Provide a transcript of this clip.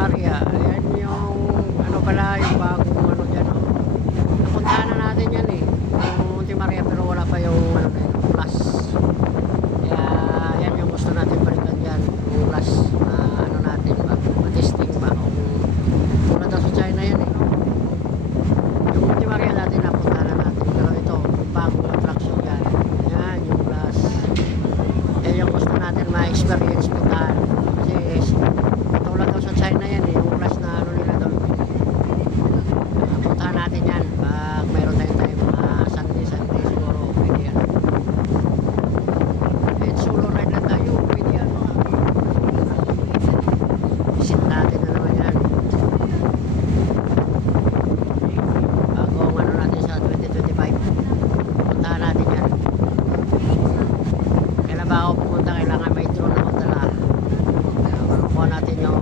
Maria. Ayan yung ano pala, yung bagong ano dyan. Oh. Napuntahan na natin yan eh. Yung Monte Maria pero wala pa yung ano na yun, plus. Kaya yan yung gusto natin balikan dyan. Yung plus na ano natin ba, matesting ba. Kung wala daw sa China yan eh. Yung Monte Maria dati napuntahan na natin. Pero ito, yung bagong attraction dyan. Yan, yung plus. Yan yung gusto natin ma-experience puntahan. Kasi katulad daw sa China yan eh, yung plus na ano nila doon. Puntahan natin yan pag mayroon tayong time mga Sunday siguro pwede yan. Kahit solo ride lang tayo pwede yan. Visit natin na naman yan bagong ano natin sa 2025. Puntahan natin yan. Kailan ba ako pumunta, kailangan may drone ako dala. Makukuha natin yung